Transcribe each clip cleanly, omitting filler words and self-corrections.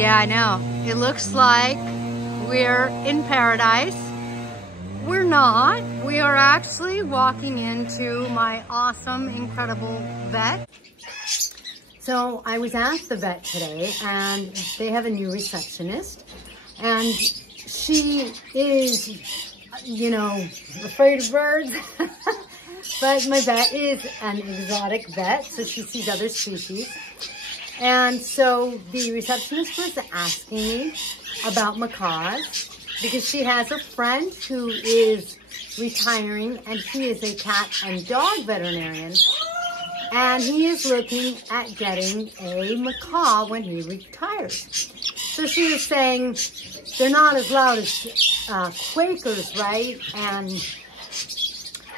Yeah, I know. It looks like we're in paradise. We're not. We are actually walking into my awesome, incredible vet. So I was at the vet today and they have a new receptionist and she is, you know, afraid of birds. But my vet is an exotic vet, so she sees other species. And so the receptionist was asking me about macaws because she has a friend who is retiring and he is a cat and dog veterinarian. And he is looking at getting a macaw when he retires. So she was saying they're not as loud as Quakers, right? And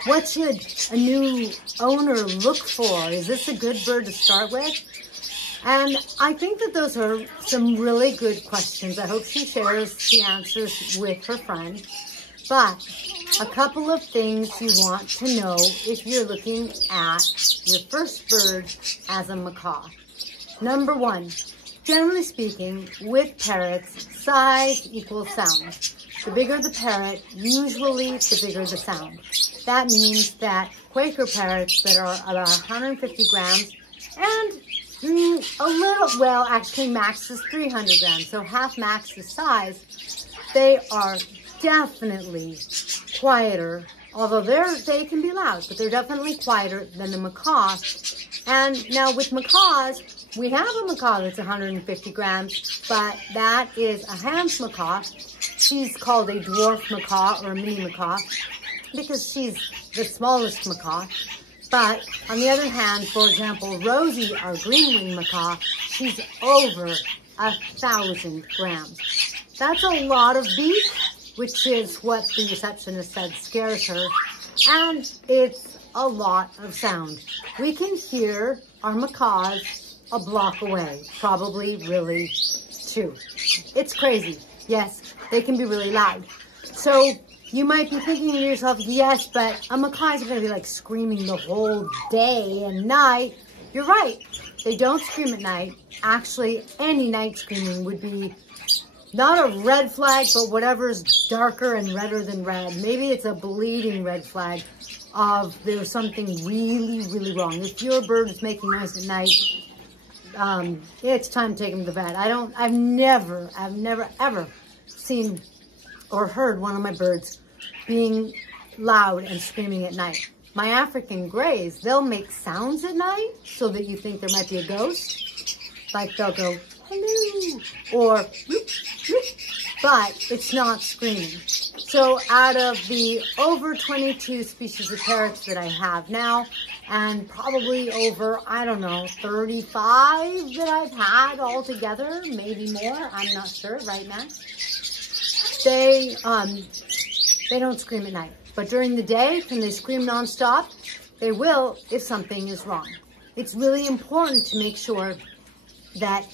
what should a new owner look for? Is this a good bird to start with? And I think that those are some really good questions. I hope she shares the answers with her friend. But a couple of things you want to know if you're looking at your first bird as a macaw. Number one, generally speaking, with parrots, size equals sound. The bigger the parrot, usually the bigger the sound. That means that Quaker parrots that are about 150 grams and a little, well, actually max is 300 grams, so half max the size, they are definitely quieter, although they can be loud, but they're definitely quieter than the macaw. And now with macaws, we have a macaw that's 150 grams, but that is a Ham's macaw. She's called a dwarf macaw or a mini macaw because she's the smallest macaw. But on the other hand, for example, Rosie, our green-winged macaw, she's over 1,000 grams. That's a lot of beef, which is what the receptionist said scares her, and it's a lot of sound. We can hear our macaws a block away, probably really two. It's crazy. Yes, they can be really loud. So you might be thinking to yourself, yes, but a macaw isn't going to be like screaming the whole day and night. You're right. They don't scream at night. Actually, any night screaming would be not a red flag, but whatever's darker and redder than red. Maybe it's a bleeding red flag of there's something really, really wrong. If your bird is making noise at night, it's time to take him to the vet. I've never, ever seen or heard one of my birds being loud and screaming at night. My African grays, they'll make sounds at night so that you think there might be a ghost. Like they'll go, hello, or whoop, whoop, but it's not screaming. So out of the over 22 species of parrots that I have now, and probably over, I don't know, 35 that I've had altogether, maybe more, I'm not sure right now. They don't scream at night, but during the day, can they scream nonstop? They will if something is wrong. It's really important to make sure that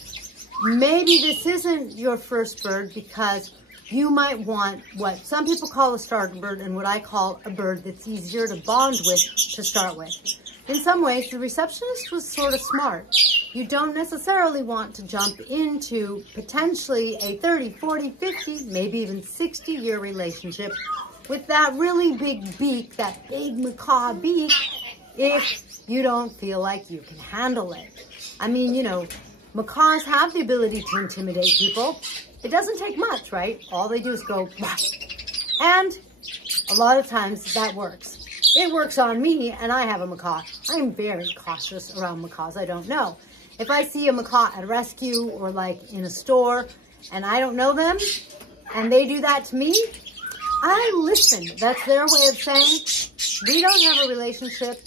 maybe this isn't your first bird because you might want what some people call a starter bird and what I call a bird that's easier to bond with to start with. In some ways, the receptionist was sort of smart. You don't necessarily want to jump into potentially a 30, 40, 50, maybe even 60-year relationship with that really big beak, that big macaw beak, if you don't feel like you can handle it. I mean, you know, macaws have the ability to intimidate people. It doesn't take much, right? All they do is go, wah. And a lot of times that works. It works on me, and I have a macaw. I'm very cautious around macaws. I don't know. If I see a macaw at a rescue or like in a store and I don't know them and they do that to me, I listen. That's their way of saying, we don't have a relationship.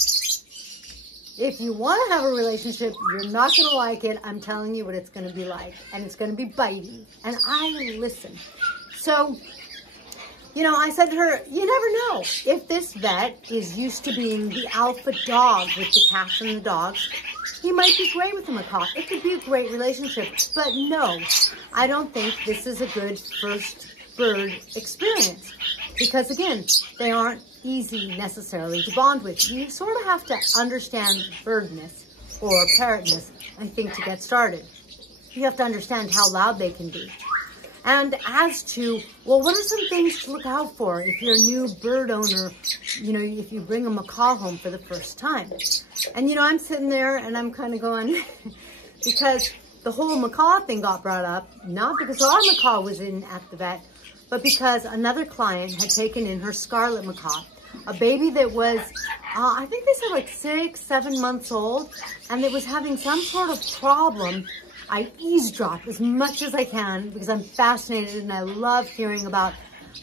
If you want to have a relationship, you're not going to like it. I'm telling you what it's going to be like. And it's going to be bitey. And I listen. So, you know, I said to her, you never know. If this vet is used to being the alpha dog with the cats and the dogs, he might be great with a macaw. It could be a great relationship. But no, I don't think this is a good first bird experience. Because again, they aren't easy necessarily to bond with. You sort of have to understand birdness or parrotness, I think, to get started. you have to understand how loud they can be. And as to, well, what are some things to look out for if you're a new bird owner, you know, if you bring a macaw home for the first time? And, you know, I'm sitting there and I'm kind of going, because the whole macaw thing got brought up, not because our macaw was in at the vet, but because another client had taken in her scarlet macaw, a baby that was, I think they said like 6, 7 months old, and it was having some sort of problem. I eavesdrop as much as I can because I'm fascinated and I love hearing about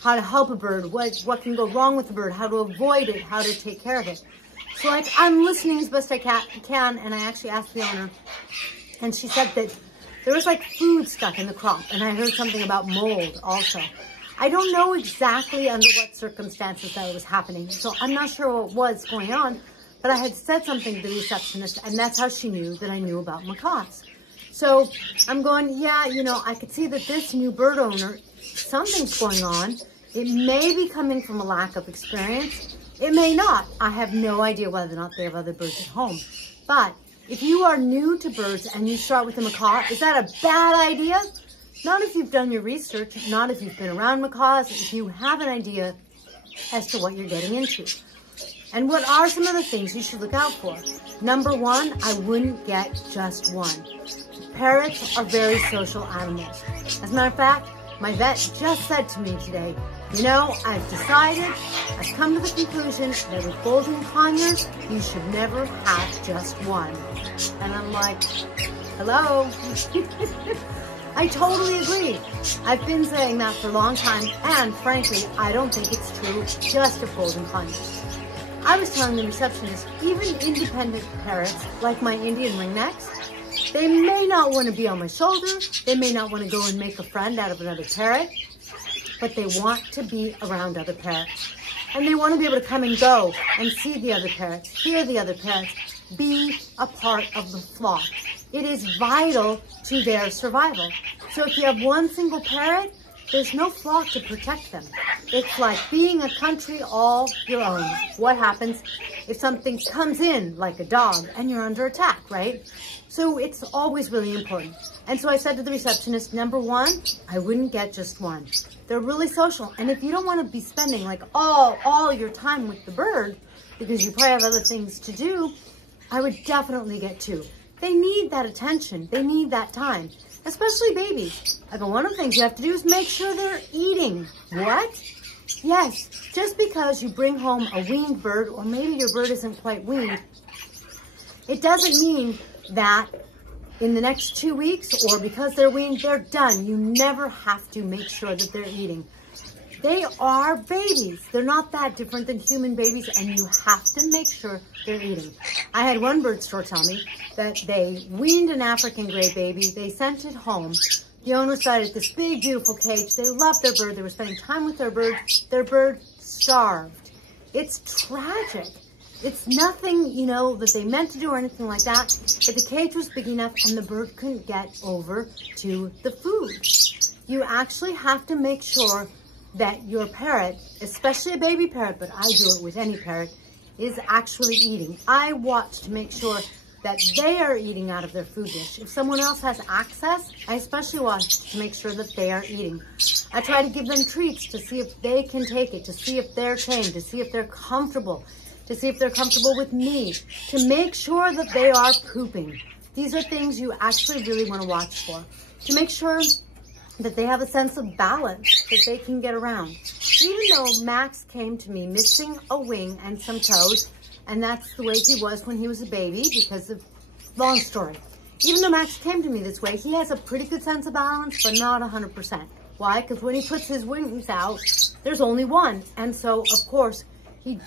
how to help a bird, what can go wrong with the bird, how to avoid it, how to take care of it. So like I'm listening as best I can, and I actually asked the owner, and she said that there was like food stuck in the crop, and I heard something about mold also. I don't know exactly under what circumstances that was happening, so I'm not sure what was going on, but I had said something to the receptionist, and that's how she knew that I knew about macaws. So I'm going, yeah, you know, I could see that this new bird owner, something's going on. It may be coming from a lack of experience. It may not. I have no idea whether or not they have other birds at home. But if you are new to birds and you start with a macaw, is that a bad idea? Not if you've done your research, not if you've been around macaws, if you have an idea as to what you're getting into. And what are some of the things you should look out for? Number one, I wouldn't get just one. Parrots are very social animals. As a matter of fact, my vet just said to me today, you know, I've come to the conclusion that with golden conures, you should never have just one. And I'm like, hello? I totally agree. I've been saying that for a long time, and frankly, I don't think it's true just of golden conures. I was telling the receptionist, even independent parrots, like my Indian ringnecks, they may not want to be on my shoulder, they may not want to go and make a friend out of another parrot, but they want to be around other parrots. And they want to be able to come and go and see the other parrots, hear the other parrots, be a part of the flock. It is vital to their survival. So if you have one single parrot, there's no flock to protect them. It's like being a country all your own. What happens if something comes in, like a dog, and you're under attack, right? So it's always really important. And so I said to the receptionist, number one, I wouldn't get just one. They're really social. And if you don't want to be spending like all your time with the bird, because you probably have other things to do, I would definitely get two. They need that attention. They need that time, especially babies. I go, one of the things you have to do is make sure they're eating. What? Yes, just because you bring home a weaned bird, or maybe your bird isn't quite weaned, it doesn't mean that in the next 2 weeks, or because they're weaned, they're done. You never have to make sure that they're eating. They are babies. They're not that different than human babies, and you have to make sure they're eating. I had one bird store tell me that they weaned an African gray baby. They sent it home. The owner started this big, beautiful cage. They loved their bird. They were spending time with their bird. Their bird starved. It's tragic. It's nothing, you know, that they meant to do or anything like that. But the cage was big enough and the bird couldn't get over to the food. You actually have to make sure that your parrot, especially a baby parrot, but I do it with any parrot, is actually eating. I watch to make sure that they are eating out of their food dish. If someone else has access, I especially watch to make sure that they are eating. I try to give them treats to see if they can take it, to see if they're tame, to see if they're comfortable, to see if they're comfortable with me, to make sure that they are pooping. These are things you actually really want to watch for, to make sure that they have a sense of balance, that they can get around. Even though Max came to me missing a wing and some toes, and that's the way he was when he was a baby, because of, long story. Even though Max came to me this way, he has a pretty good sense of balance, but not 100%. Why? Because when he puts his wings out, there's only one. And so, of course, he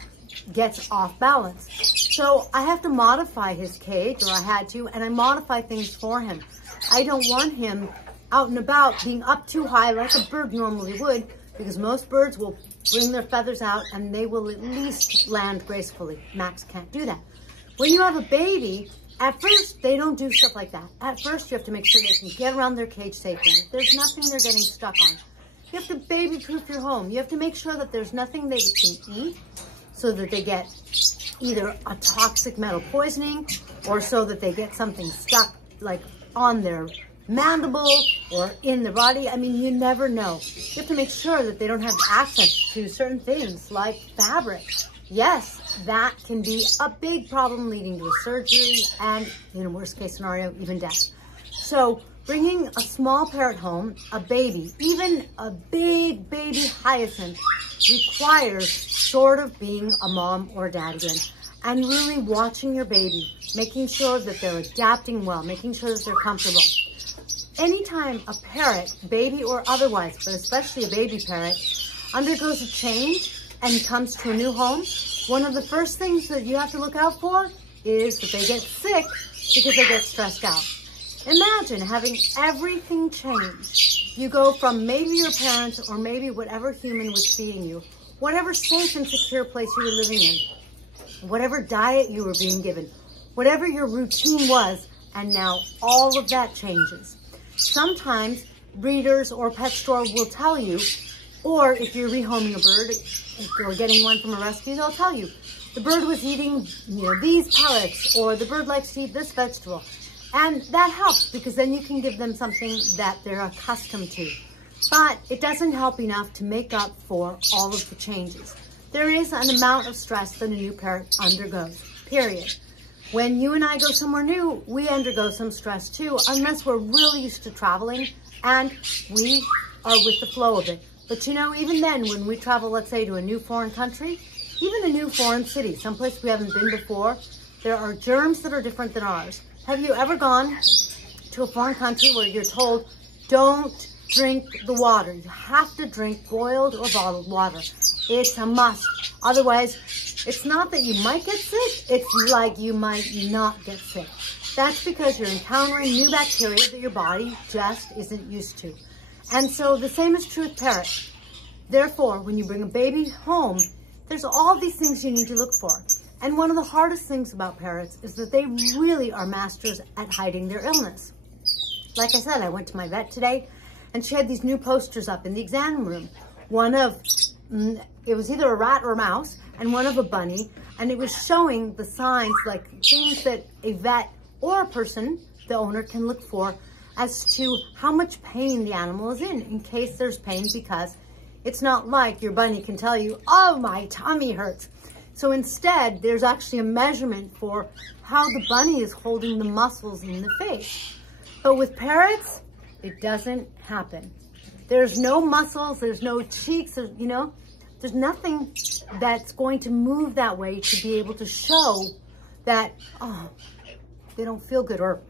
gets off balance. So I have to modify his cage, or I had to, and I modify things for him. I don't want him out and about being up too high like a bird normally would, because most birds will bring their feathers out and they will at least land gracefully. Max can't do that. When you have a baby, at first they don't do stuff like that. At first you have to make sure they can get around their cage safely. If there's nothing they're getting stuck on, you have to baby-proof your home. You have to make sure that there's nothing they can eat so that they get either a toxic metal poisoning or so that they get something stuck like on their mandible or in the body. I mean, you never know. You have to make sure that they don't have access to certain things like fabric. Yes, that can be a big problem leading to a surgery and, in a worst case scenario, even death. So bringing a small parrot home, a baby, even a big baby hyacinth, requires sort of being a mom or a dad again and really watching your baby, making sure that they're adapting well, making sure that they're comfortable. Anytime a parrot, baby or otherwise, but especially a baby parrot, undergoes a change and comes to a new home, one of the first things that you have to look out for is that they get sick because they get stressed out. Imagine having everything change. You go from maybe your parents or maybe whatever human was feeding you, whatever safe and secure place you were living in, whatever diet you were being given, whatever your routine was, and now all of that changes. Sometimes breeders or pet store will tell you, or if you're rehoming a bird, if you're getting one from a rescue, they'll tell you, the bird was eating, these pellets, or the bird likes to eat this vegetable. And that helps because then you can give them something that they're accustomed to. But it doesn't help enough to make up for all of the changes. There is an amount of stress that a new parrot undergoes, period. When you and I go somewhere new, we undergo some stress too, unless we're really used to traveling and we are with the flow of it. But even then, when we travel, let's say, to a new foreign country, even a new foreign city, someplace we haven't been before, there are germs that are different than ours. Have you ever gone to a foreign country where you're told, don't drink the water? You have to drink boiled or bottled water. It's a must. Otherwise, it's not that you might get sick, it's like you might not get sick. That's because you're encountering new bacteria that your body just isn't used to. And so the same is true with parrots. Therefore, when you bring a baby home, there's all these things you need to look for. And one of the hardest things about parrots is that they really are masters at hiding their illness. Like I said, I went to my vet today and she had these new posters up in the exam room. One of, it was either a rat or a mouse, and one of a bunny, and it was showing the signs, like things that a vet or a person, the owner, can look for as to how much pain the animal is in case there's pain, because it's not like your bunny can tell you, oh, my tummy hurts. So instead, there's actually a measurement for how the bunny is holding the muscles in the face. But with parrots, it doesn't happen. There's no muscles, there's no cheeks, there's nothing that's going to move that way to be able to show that, oh, they don't feel good or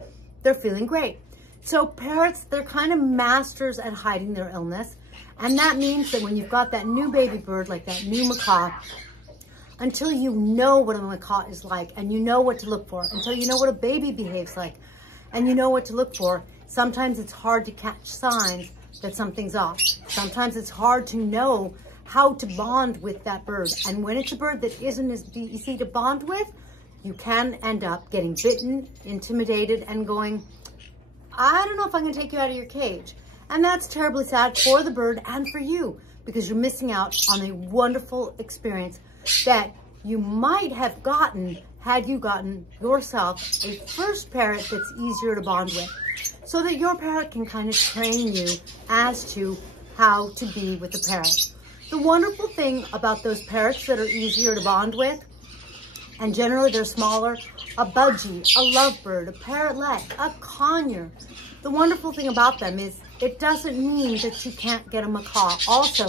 they're feeling great. So parrots, they're kind of masters at hiding their illness. And that means that when you've got that new baby bird, like that new macaw, until you know what a macaw is like and you know what to look for, until you know what a baby behaves like and you know what to look for, sometimes it's hard to catch signs that something's off. Sometimes it's hard to know how to bond with that bird. And when it's a bird that isn't as easy to bond with, you can end up getting bitten, intimidated, and going, I don't know if I'm going to take you out of your cage. And that's terribly sad for the bird and for you, because you're missing out on a wonderful experience that you might have gotten had you gotten yourself a first parrot that's easier to bond with, so that your parrot can kind of train you as to how to be with the parrot. The wonderful thing about those parrots that are easier to bond with, and generally they're smaller, a budgie, a lovebird, a parrotlet, a conure. The wonderful thing about them is it doesn't mean that you can't get a macaw. Also,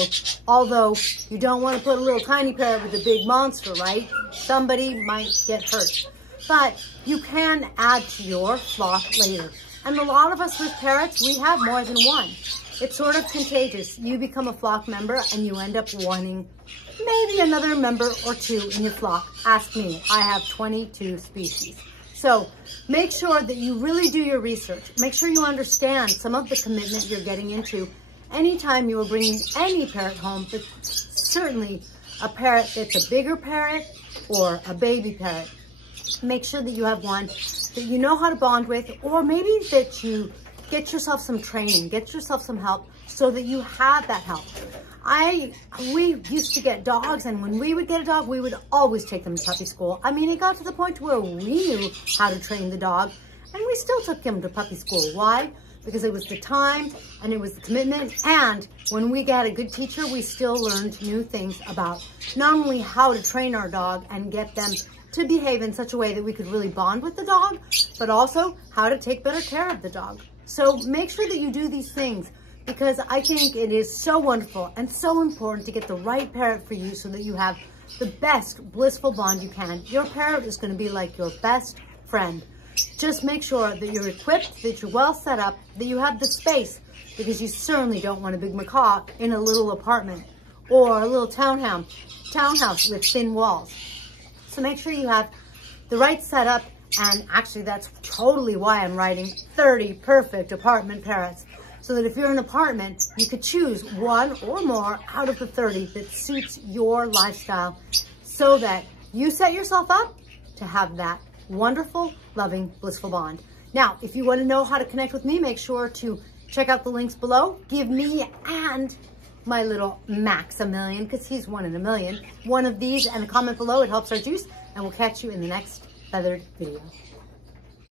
although you don't want to put a little tiny parrot with a big monster, right? Somebody might get hurt. But you can add to your flock later. And a lot of us with parrots, we have more than one. It's sort of contagious. You become a flock member and you end up wanting maybe another member or two in your flock. Ask me, I have 22 species. So make sure that you really do your research. Make sure you understand some of the commitment you're getting into anytime you are bringing any parrot home, but certainly a parrot that's a bigger parrot or a baby parrot. Make sure that you have one that you know how to bond with, or maybe that you get yourself some training, get yourself some help so that you have that help. We used to get dogs, and when we would get a dog, we would always take them to puppy school. I mean, it got to the point where we knew how to train the dog, and we still took him to puppy school. Why? because it was the time and it was the commitment. And when we got a good teacher, we still learned new things about not only how to train our dog and get them to behave in such a way that we could really bond with the dog, but also how to take better care of the dog. So make sure that you do these things, because I think it is so wonderful and so important to get the right parrot for you so that you have the best blissful bond you can. Your parrot is going to be like your best friend. Just make sure that you're equipped, that you're well set up, that you have the space, because you certainly don't want a big macaw in a little apartment or a little townhouse with thin walls. So make sure you have the right setup, and actually that's totally why I'm writing 30 perfect apartment parrots, so that if you're in an apartment, you could choose one or more out of the 30 that suits your lifestyle, so that you set yourself up to have that wonderful, loving, blissful bond. Now, if you want to know how to connect with me, make sure to check out the links below. Give me and my little Maximilian, because he's 1 in a million, one of these and a comment below. It helps our juice, and we'll catch you in the next feathered video.